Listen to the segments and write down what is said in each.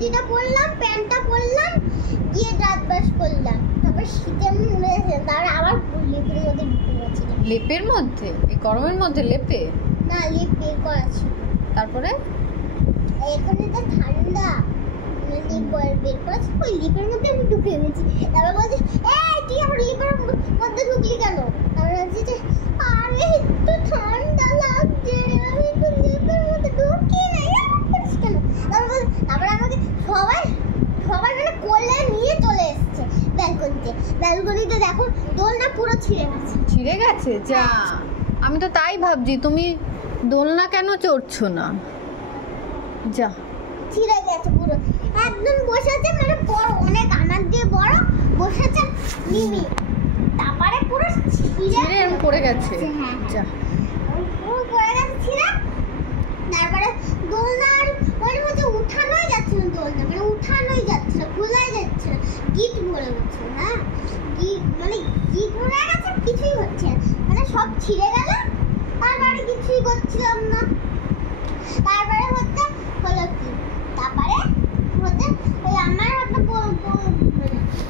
গেঞ্জিটা পরলাম, প্যান্টটা পরলাম, গিয়ে দাঁত ব্রাশ করলাম, তারপর শীতে আমি মরে গেছে, তারপর আবার লেপের মধ্যে ঢুকে গেছিল। লেপের মধ্যে? এই গরমের মধ্যে লেপে? না, লেপ বের করা ছিল। তারপরে এখানে তো ঠান্ডা, লেপ বের করা ছিল, ওই লেপের মধ্যে আমি ঢুকে গেছি। তারপর বলছে, এই তুই আমার লেপের মধ্যে ঢুকলি কেন? তারপর বলছি যে আরে একটু ঠান্ডা লাগছে, আমি একটু লেপের মধ্যে ঢুকি না, এরকম করিস কেন? তারপর আমাকে সবাই মানে কোলে নিয়ে চলে এসছে ব্যালকনিতে। ব্যালকনিতে দেখো দোলনা পুরো ছিঁড়ে গেছে। ছিঁড়ে গেছে? যা, আমি তো তাই ভাবছি তুমি দোলনা কেন চড়ছো না। যা, ছিঁড়ে গেছে পুরো। একজন বসে আছে, মানে বড়, অনেক আমার দিয়ে বড় বসে আছে মিমি, তারপরে পুরো ছিঁড়ে পড়ে গেছে। হ্যাঁ, যা, পুরো পড়ে গেছে ছিঁড়ে। তারপরে দোলনার ওর মধ্যে উঠানোই যাচ্ছিল, দোলনা মানে উঠানোই যাচ্ছিল, খোলাই যাচ্ছিল, গিট ভরে গেছে। হ্যাঁ, গিট ভরে গেছে, কিছুই হচ্ছে না, মানে সব ছিঁড়ে গেল। তারপরে কিছুই করছিলাম না। তারপরে হচ্ছে হলো কি, তারপরে হচ্ছে ওই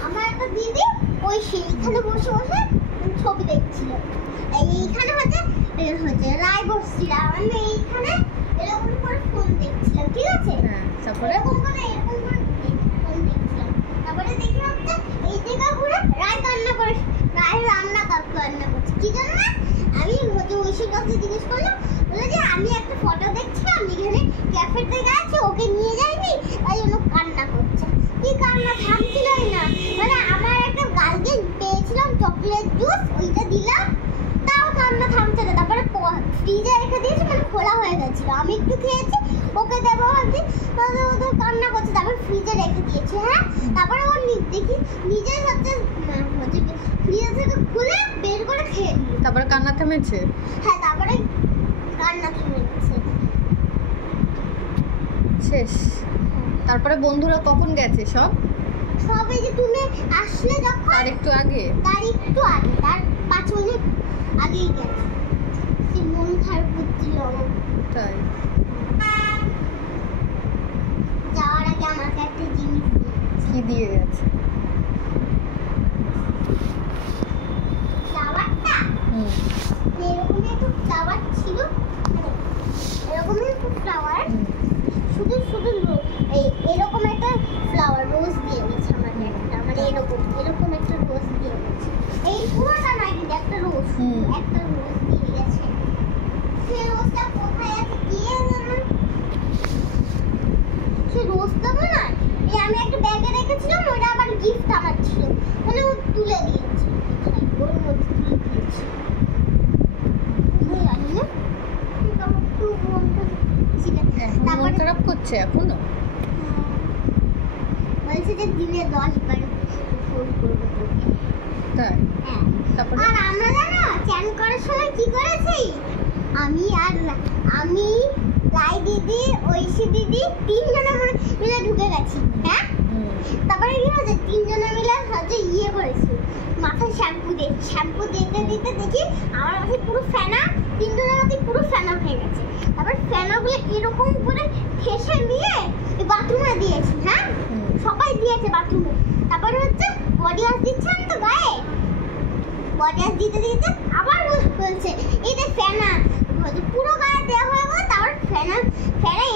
আমার একটা দিদি ওই সেইখানে বসে বসে ছবি দেখছিল। এইখানে হচ্ছে রায় বসছিলাম আমি, এইখানে এরকম করে ফোন দেখছিলাম, ঠিক আছে? তারপরে এরকম করে ফোন দেখছিলাম। তারপরে দেখি হচ্ছে এই জায়গা ঘুরে রায় কান্না করে, রায় কান্না করছে। কি জন্য? আমি হচ্ছে ঐশীর কাছে জিজ্ঞেস করলাম, বলে যে আমি একটা ফটো দেখছিলাম, এখানে ক্যাফে থেকে আছে, ওকে নিয়ে যাইনি, তাই জন্য কান্না করছে। কি কান্না থামছিলই না, মানে আমার একটা গালকে পেয়েছিলাম চকলেট জুস, ওইটা দিলাম, তাও কান্না থামছে না। তারপরে ফ্রিজে রেখে দিয়েছি, মানে খোলা হয়ে গেছিল, আমি একটু খেয়েছি, ওকে দেবো ভাবছি, তাহলে ও তো কান্না করছে। তারপর ফ্রিজে রেখে দিয়েছি। হ্যাঁ, তারপরে ওর দেখি নিজেই হচ্ছে ফ্রিজ থেকে খুলে বের করে খেয়ে নিল। তারপরে কান্না থেমেছে? হ্যাঁ, তারপরে কান্না থেমে গেছে। শেষ? তারপরে বন্ধুরা কখন গেছে সব? এই যে তুমি আসলে যখন, তার একটু আগে, তার 5 মিনিট আগেই গেছে। সে মন খারাপ করছিল আমার। তাই? যাওয়ার আগে আমাকে একটা জিনিস কি দিয়ে গেছে? ফ্লাওয়ারটা, এরকম একটা ফ্লাওয়ার ছিল, এরকম একটা ফ্লাওয়ার, শুধু এরকম একটা ফ্লাওয়ার রোজ দিয়ে গেছে আমাকে একটা, মানে এরকম একটা রোজ দিয়ে গেছে। এই পুরোটা না, কিন্তু একটা রোজ দিয়ে গেছে। সে রোজটা কোথায় আছে কে জানে? সে রোজটা না, আমি একটা ব্যাগে রেখেছিলাম, ওটা আবার গিফট আমার ছিল, মানে ও তুলে দিয়েছে, ওর মধ্যে তুলে দিয়েছে। জানি না, মন খারাপ করছে এখনো? বলছে যে দিনে 10 বার ফোন করবো তোকে। তাই? হ্যাঁ। তারপরে আর আমরা জানো চ্যান করার সময় কি করেছি? আমি রাই দিদি, ঐশী দিদি, 3 জনে মিলে ঢুকে গেছি। হ্যাঁ, তারপরে কি হয়েছে, 3 জনে মিলে হচ্ছে ইয়ে করেছি, মাথায় শ্যাম্পু দিতে দেখি আমার মাথায় পুরো ফেনা, 3 জনের মাথায় পুরো ফেনা হয়ে গেছে। তারপর ফেনাগুলো এরকম করে ঠেসে নিয়ে বাথরুমে দিয়েছি। হ্যাঁ, সবাই দিয়েছে বাথরুমে। তারপরে হচ্ছে বডি ওয়াশ দিচ্ছিলাম তো গায়ে, বডি ওয়াশ দিতে আবার বলছে এই যে ফেনা, পুরো গায়ে দেওয়া হয়ে গেল। তারপর ফেনা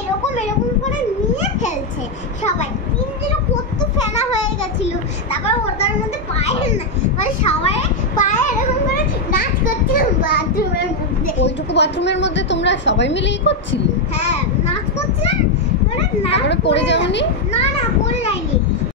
এরকম করে নিয়ে ফেলছে সবাই, 3 দিনও কত ফেনা হয়ে গেছিল। তারপর ওটার মধ্যে পায়ে না, মানে সবাই পায়ে এরকম করে নাচ করছিলাম বাথরুমের মধ্যে। ওইটুকু বাথরুমের মধ্যে তোমরা সবাই মিলেই করছিলে? হ্যাঁ, নাচ করছিলাম, মানে তারপরে পড়ে যাওনি? না